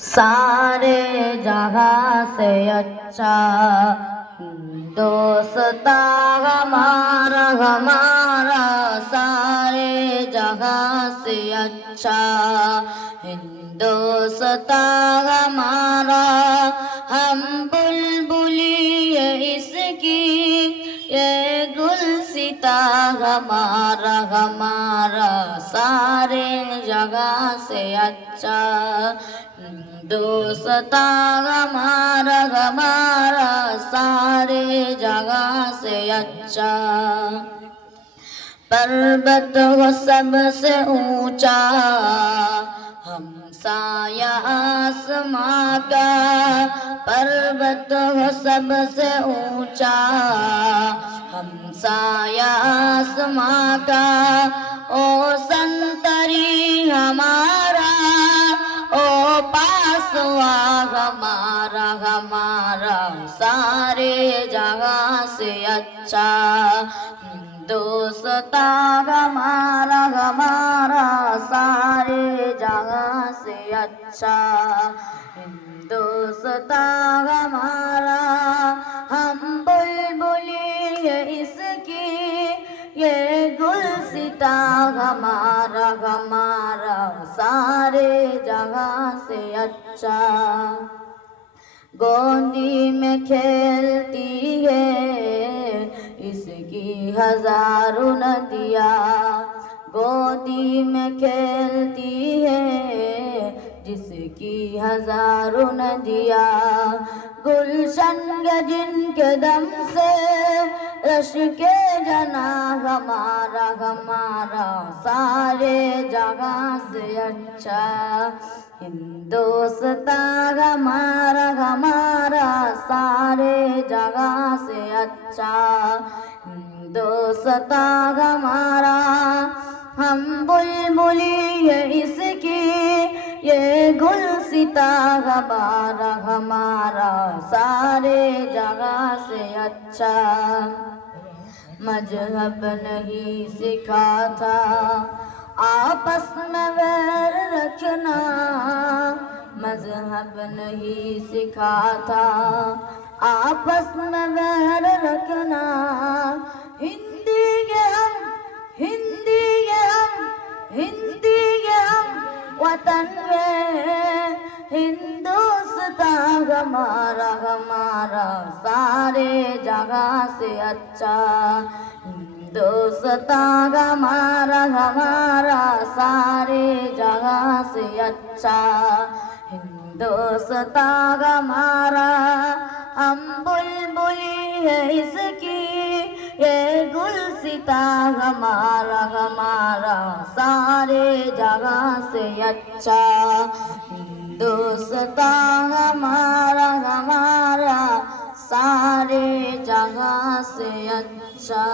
सारे जहां से अच्छा हिंदुस्ता हमारा हमारा सारे जहां से अच्छा हिंदुस्ता हमारा हम बुलबुली है इसकी ये गुलसिता हमारा हमारा सारे जगह से अच्छा हिंदुस्ता हमारा हमारा सारे जगह से अच्छा पर्वत हो सबसे ऊंचा हमसाया आसमां का पर्वत हो सबसे ऊंचा हमसाया आसमां का ओ संतरी हमारा ओ पासवा हमारा हमारा सारे जगह से अच्छा दोस्ता हमारा हमारा सारे जगह से अच्छा दोस्ता हमारा हम बुलबुली है इसकी ये गुलसिता हमारा हमारा सारे जगह से अच्छा गोदी में खेलती है इसकी हजारों नदियाँ गोदी में खेलती है जिसकी हजारों नदियाँ गुलशन जिनके दम से रश के जना हमारा हमारा सारे जगह से अच्छा हिंदुस्ता हमारा हमारा सारे जगह से अच्छा हिंदुस्ता हमारा हम बुलबुली है इसकी ये गुलसिता हमारा हमारा सारे जगह से अच्छा मजहब नहीं सिखाता आपस में वैर रखना मजहब नहीं सिखाता आपस में वैर रखना हिंदी के हम वतन में हिंदुस्ता हमारा हमारा सारे जगह से अच्छा हिंदुस्ता हमारा हमारा सारे जगह से अच्छा हिंदुस्ता हमारा हम बुलबुली है इसकी ये गुलसिता हमारा हमारा सारे जगह से अच्छा हिंदुस्ता हमारा हमारा सारे जगह से अच्छा।